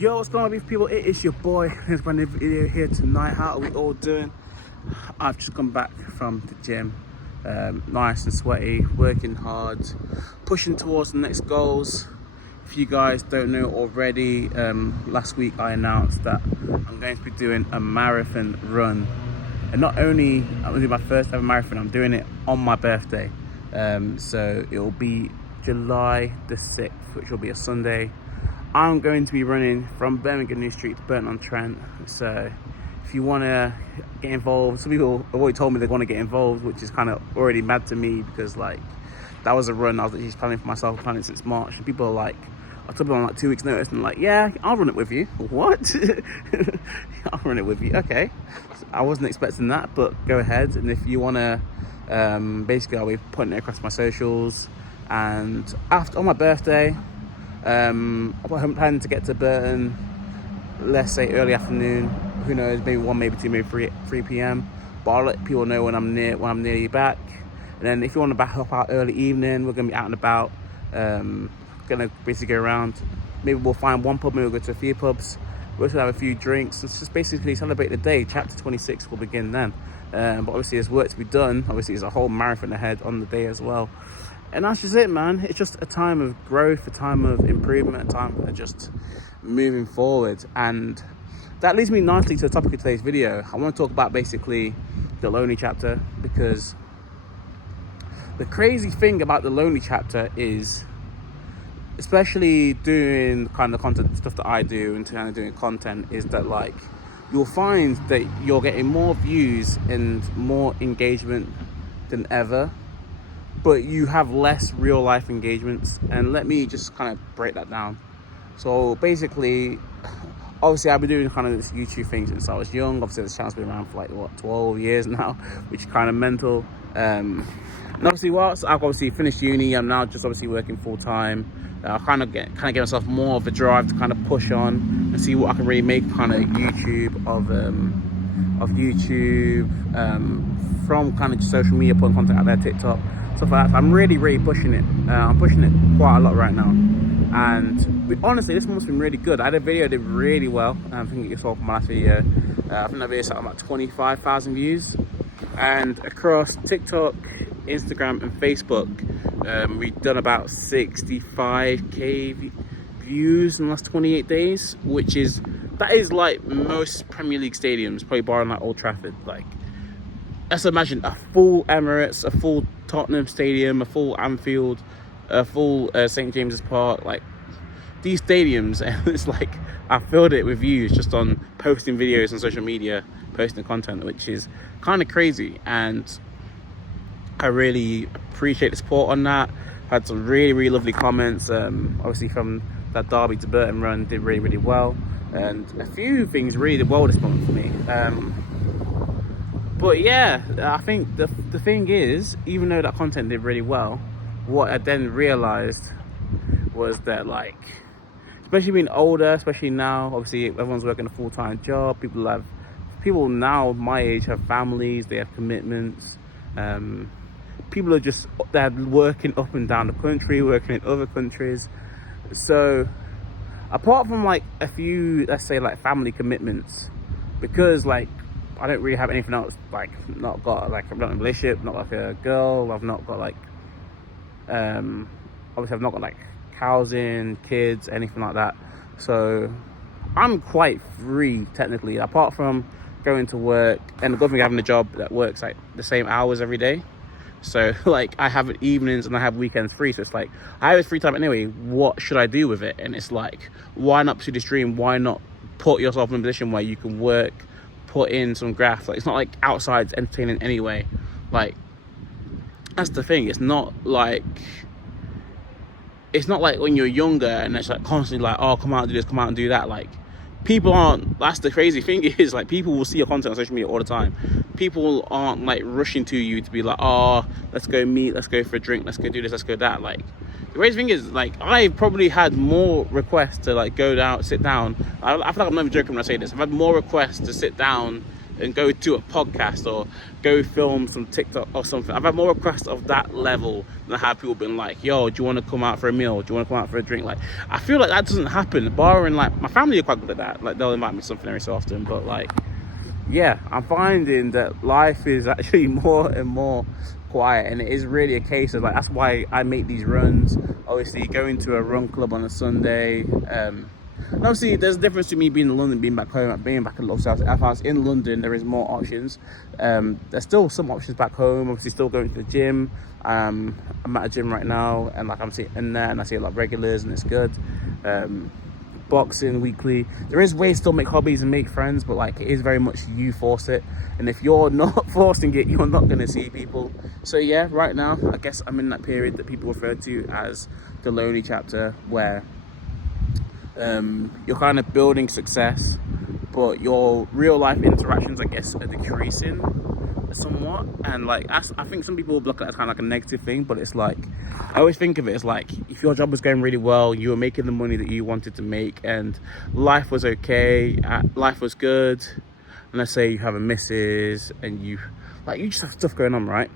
Yo, what's going on, beef people? It is your boy. It's my new video here tonight. How are we all doing? I've just come back from the gym, nice and sweaty, working hard, pushing towards the next goals. If you guys don't know already, last week I announced that I'm going to be doing a marathon run, and not only I'm going to do my first ever marathon, I'm doing it on my birthday. So it will be July the 6th, which will be a Sunday. I'm going to be running from Birmingham New Street to Burton-on-Trent. So if you want to get involved, some people have already told me they want to get involved, which is kind of already mad to me, because like that was a run I was just planning for myself, planning since March, and people are like, I told them on like 2 weeks notice, and like, yeah, I'll run it with you. What? I'll run it with you. Okay. So I wasn't expecting that, but go ahead. And if you want to, basically I'll be putting it across my socials. And after, on my birthday, I'm planning to get to Burton, let's say early afternoon, who knows, maybe 1, maybe 2, maybe 3 p.m. But I'll let people know when I'm nearly back. And then if you want to hop out early evening, we're going to be out and about, going to basically go around. Maybe we'll find one pub, maybe we'll go to a few pubs, we'll also have a few drinks. Let's just basically celebrate the day. Chapter 26 will begin then. But obviously there's work to be done. Obviously there's a whole marathon ahead on the day as well. And that's just it, man. It's just a time of growth, a time of improvement, a time of just moving forward. And that leads me nicely to the topic of today's video. I want to talk about basically the Lonely Chapter, because the crazy thing about the Lonely Chapter is, especially doing the kind of content stuff that I do and kind of doing content, is that like you'll find that you're getting more views and more engagement than ever, but you have less real life engagements. And let me just kind of break that down. So basically, obviously I've been doing kind of this YouTube thing since I was young. Obviously this channel's been around for like what, 12 years now, which is kind of mental. And obviously whilst I've obviously finished uni, I'm now just obviously working full time. I kind of get myself more of a drive to kind of push on and see what I can really make kind of YouTube of YouTube, from kind of just social media, putting content out there, TikTok, stuff like that. So I'm really pushing it. I'm pushing it quite a lot right now, and honestly this month's been really good. I had a video that did really well. I think you saw from my last video. I think that video started about 25,000 views, and across TikTok, Instagram and Facebook, we've done about 65k views in the last 28 days, that is like most Premier League stadiums, probably barring like Old Trafford. Like, let's imagine a full Emirates, a full Tottenham Stadium, a full Anfield, a full St James's Park. Like these stadiums, and it's like I filled it with views just on posting videos on social media, posting content, which is kind of crazy. And I really appreciate the support on that. Had some really lovely comments. Obviously from that Derby to Burton run did really well, and a few things really did well this month for me. But yeah, I think the thing is, even though that content did really well, what I then realized was that, like, especially being older, especially now, obviously everyone's working a full-time job. People now my age have families, they have commitments. People are just, they're working up and down the country, working in other countries. So apart from like a few, let's say like family commitments, because like I don't really have anything else, like not got like, I'm not in a relationship, not like a girl, I've not got like, obviously I've not got like housing, kids, anything like that. So I'm quite free technically, apart from going to work, and the good thing having a job that works like the same hours every day. So like I have evenings and I have weekends free, so it's like I have this free time anyway. What should I do with it? And it's like, why not pursue this dream? Why not put yourself in a position where you can work, put in some graft? Like, it's not like outside's entertaining anyway. Like, that's the thing. It's not like when you're younger and it's like constantly like, oh, come out and do this, come out and do that. Like, people aren't, that's the crazy thing is, like, people will see your content on social media all the time. People aren't like rushing to you to be like, oh, let's go meet, let's go for a drink, let's go do this, let's go that. Like, the crazy thing is, like, I've probably had more requests to like go down, sit down. I feel like I'm not even joking when I say this. I've had more requests to sit down and go do a podcast or go film some TikTok or something. I've had more requests of that level than I have people been like, yo, do you want to come out for a meal? Do you want to come out for a drink? Like, I feel like that doesn't happen. Barring, like, my family are quite good at that. Like, they'll invite me to something every so often. But, like, yeah, I'm finding that life is actually more and more quiet, and it is really a case of, like, that's why I make these runs. Obviously, going to a run club on a Sunday, and obviously there's a difference to me being in London, being back home, being back in Los Angeles. If I was in London, there is more options. There's still some options back home. Obviously, still going to the gym. I'm at a gym right now, and like I'm sitting in there, and I see a lot of regulars, and it's good. Boxing weekly. There is ways to still make hobbies and make friends, but like it is very much you force it, and if you're not forcing it, you're not going to see people. So yeah, right now I guess I'm in that period that people refer to as the lonely chapter, where you're kind of building success, but your real life interactions, I guess, are decreasing somewhat. And like, I think some people look at it as kind of like a negative thing, but it's like, I always think of it as like, if your job was going really well, you were making the money that you wanted to make, and life was okay, life was good, and let's say you have a missus and you just have stuff going on, right?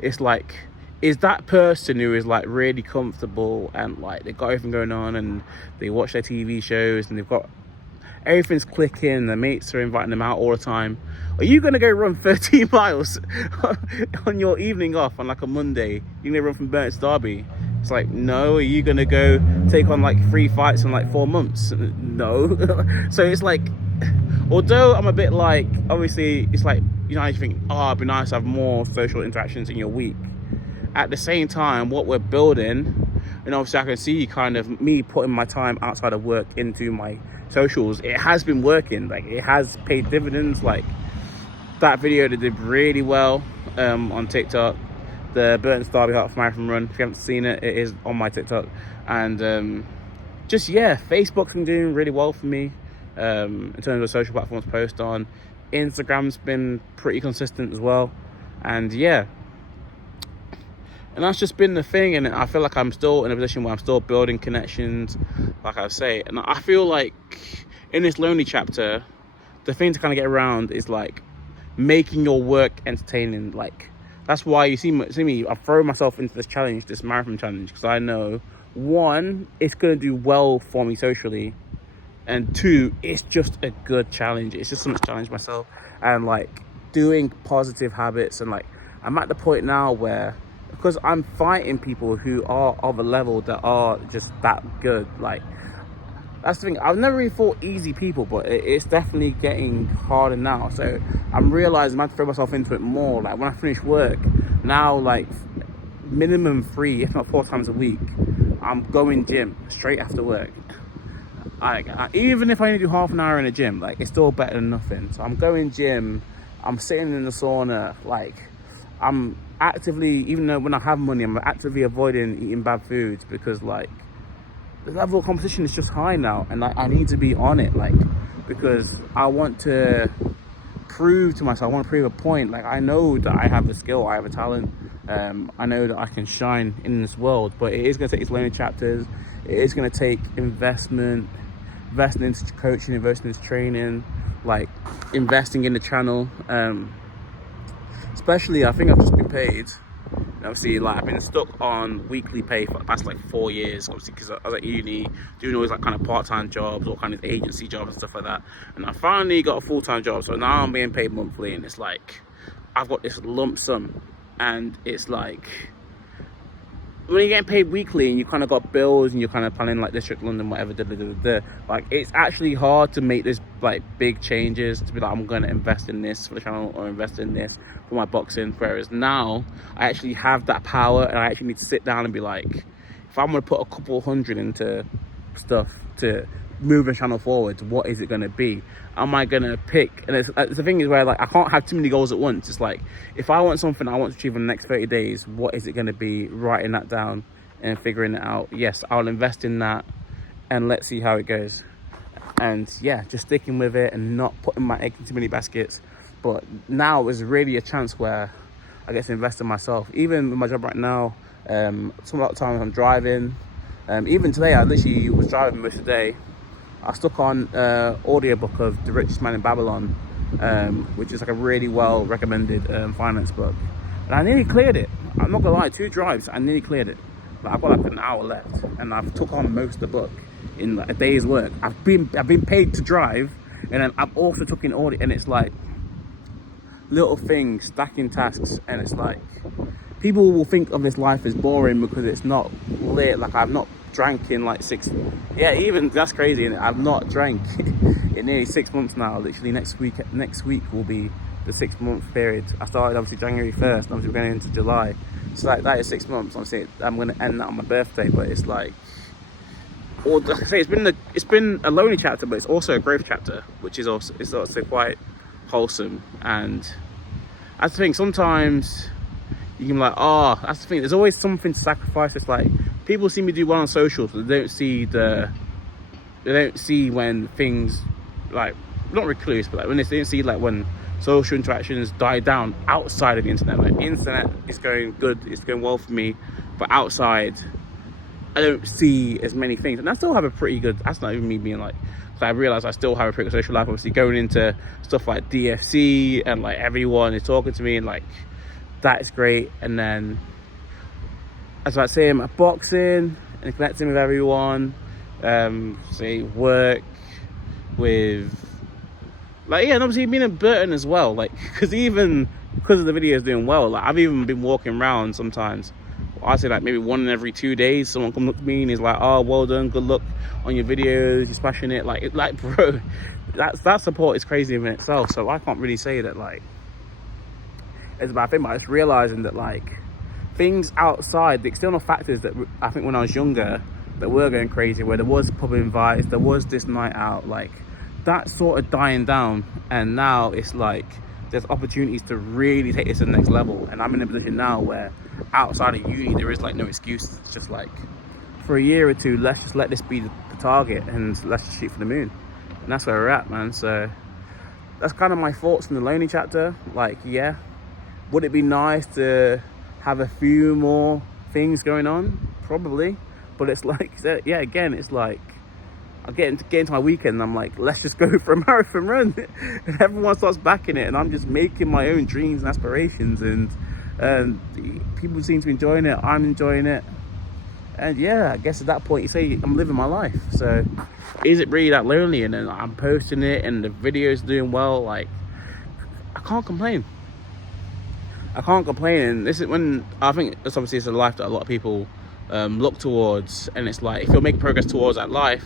It's like, is that person who is like really comfortable and like they've got everything going on and they watch their TV shows and they've got everything's clicking, their mates are inviting them out all the time, are you going to go run 13 miles on your evening off on like a Monday? You're going to run from Burton to Derby? It's like, no. Are you going to go take on like 3 fights in like 4 months? No. So it's like, although I'm a bit like, obviously it's like, you know, you think, oh, it'd be nice to have more social interactions in your week. At the same time, what we're building, and obviously I can see kind of me putting my time outside of work into my socials, it has been working. Like, it has paid dividends. Like that video that did really well on TikTok, the Burton to Derby Half Marathon run. If you haven't seen it, it is on my TikTok. And just, yeah, Facebook's been doing really well for me in terms of social platforms to post on. Instagram's been pretty consistent as well. And yeah, and that's just been the thing. And I feel like I'm still in a position where I'm still building connections, like I say. And I feel like in this lonely chapter, the thing to kind of get around is like making your work entertaining. Like, that's why you see me, I've thrown myself into this challenge, this marathon challenge, because I know, one, it's going to do well for me socially, and two, it's just a good challenge. It's just something to challenge myself and like doing positive habits. And like, I'm at the point now where, because I'm fighting people who are of a level that are just that good. Like, that's the thing. I've never really fought easy people, but it's definitely getting harder now. So I'm realizing I have to throw myself into it more. Like, when I finish work now, like minimum 3, if not 4 times a week, I'm going gym straight after work. Even if I only do half an hour in a gym, like, it's still better than nothing. So I'm going gym, I'm sitting in the sauna, like, I'm actively, even though when I have money, I'm actively avoiding eating bad foods, because like the level of competition is just high now, and like I need to be on it, like, because I want to prove to myself, I want to prove a point. Like, I know that I have a skill, I have a talent, I know that I can shine in this world, but it is going to take its lonely chapters. It is going to take investing into coaching, investing into training, like investing in the channel. Especially, I think I've just been paid. Obviously, like, I've been stuck on weekly pay for the past like 4 years, obviously, because I was at uni doing all these like kind of part-time jobs or kind of agency jobs and stuff like that. And I finally got a full-time job, so now I'm being paid monthly, and it's like I've got this lump sum, and it's like, when you're getting paid weekly and you kind of got bills and you're kind of planning like District London, whatever, like, it's actually hard to make this like big changes to be like, I'm going to invest in this for the channel or invest in this for my boxing. Whereas now I actually have that power, and I actually need to sit down and be like, if I'm going to put a couple hundred into stuff to move the channel forward, what is it going to be? Am I going to pick? And it's the thing is where, like, I can't have too many goals at once. It's like, if I want something I want to achieve in the next 30 days, what is it going to be? Writing that down and figuring it out. Yes, I'll invest in that, and let's see how it goes. And yeah, just sticking with it and not putting my eggs in too many baskets. But now is really a chance where I get to invest in myself. Even with my job right now, some of the times I'm driving. Even today, I literally was driving most of the day. I stuck on audiobook of The Richest Man in Babylon, which is like a really well recommended finance book. And I nearly cleared it. I'm not gonna lie, 2 drives, I nearly cleared it. Like, I've got like an hour left, and I've took on most of the book in like a day's work. I've been paid to drive, and then I've also took in audit, and it's like little things, stacking tasks, and it's like people will think of this life as boring because it's not lit. Like, I've not drank in like 6, yeah, even that's crazy, and I've not drank in nearly 6 months now. Literally next week will be the 6-month period. I started obviously January 1st, obviously we're going into July, so like that is 6 months. Obviously I'm going to end that on my birthday, but it's like, or like I say, it's been a lonely chapter, but it's also a growth chapter, which is also quite wholesome. And I think sometimes you can be like, oh, that's the thing, there's always something to sacrifice. It's like people see me do well on social, so they don't see when things, like, not recluse, but like when they don't see like when social interactions die down outside of the internet. Like, the internet is going good, it's going well for me, but outside I don't see as many things. And I still have a pretty good, that's not even me being like, because I realize I still have a pretty good social life. Obviously going into stuff like DFC, and like everyone is talking to me, and like that is great. And then, as I say, my boxing and connecting with everyone, say work with, like, yeah, and obviously being in Burton as well, like, because of the videos doing well, like I've even been walking around sometimes, I say like maybe 1 in every 2 days, someone come up to me and is like, oh, well done, good luck on your videos, you're smashing it. Like bro, that support is crazy in itself. So I can't really say that like it's a bad thing, but I'm just realizing that like things outside, the external factors that I think when I was younger that were going crazy, where there was pub invites, there was this night out, like that sort of dying down. And now it's like there's opportunities to really take this to the next level. And I'm in a position now where outside of uni there is like no excuse. It's just like, for a year or two, let's just let this be the target, and let's just shoot for the moon. And that's where we're at, man. So that's kind of my thoughts from the lonely chapter. Like, yeah, would it be nice to have a few more things going on? Probably. But it's like, yeah, again, it's like I get into my weekend and I'm like, let's just go for a marathon run. And everyone starts backing it, and I'm just making my own dreams and aspirations, and people seem to be enjoying it. I'm enjoying it. And yeah, I guess at that point you say I'm living my life. So is it really that lonely? And then I'm posting it and the video's doing well. Like, I can't complain. And this is when I think it's obviously it's a life that a lot of people look towards. And it's like, if you're making progress towards that life,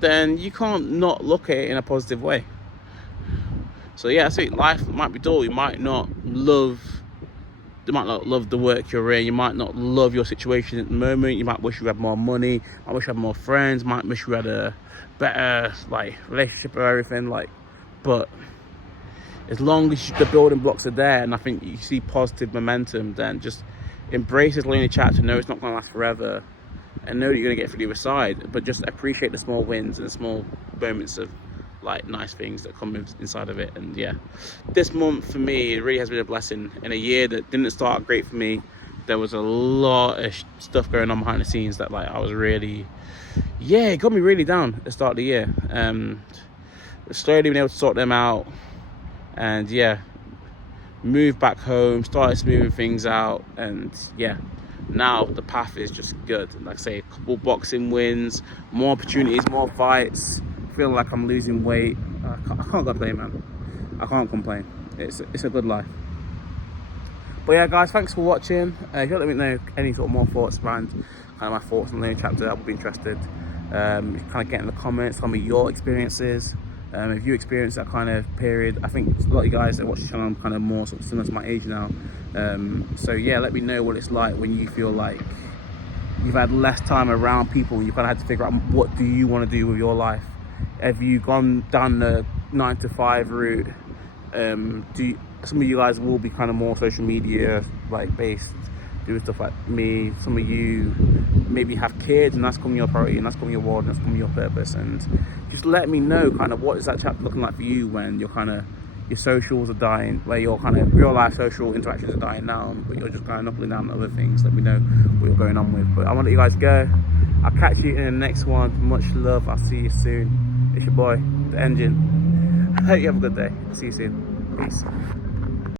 then you can't not look at it in a positive way. So yeah, I think life might be dull. You might not love the work you're in. You might not love your situation at the moment. You might wish you had more money. Might wish you had more friends. Might wish you had a better like relationship or everything. Like, but as long as the building blocks are there, and I think you see positive momentum, then just embrace this lonely chapter. Know it's not going to last forever, and know that you're going to get through the other side. But just appreciate the small wins and the small moments of like nice things that come inside of it. And yeah, this month for me, it really has been a blessing. In a year that didn't start great for me, there was a lot of stuff going on behind the scenes that like I was really, yeah, it got me really down at the start of the year. Slowly been able to sort them out, and yeah, moved back home, started smoothing things out, and yeah, now the path is just good. And like I say, a couple boxing wins, more opportunities, more fights. Feel like I'm losing weight. I can't complain, man. I can't complain. It's a good life. But yeah, guys, thanks for watching. If you let me know any sort of more thoughts around kind of my thoughts on the new chapter, I would be interested. Kind of get in the comments, tell me your experiences. If you experienced that kind of period, I think a lot of you guys that watch the channel are kind of more sort of similar to my age now. So yeah, let me know what it's like when you feel like you've had less time around people. You kind of had to figure out, what do you want to do with your life? Have you gone down the 9 to 5 route? Some of you guys will be kind of more social media like based, doing stuff like me. Some of you maybe have kids, and that's becoming your priority, and that's becoming your world, and that's becoming your purpose. And just let me know kind of what is that chapter looking like for you when you're kind of, your socials are dying, where your kind of real life social interactions are dying down, but you're just kind of knuckling down on other things. Let me know what you're going on with. But I want to let you guys go. I'll catch you in the next one. Much love. I'll see you soon. It's your boy, The Engine. Hope you have a good day. See you soon. Peace.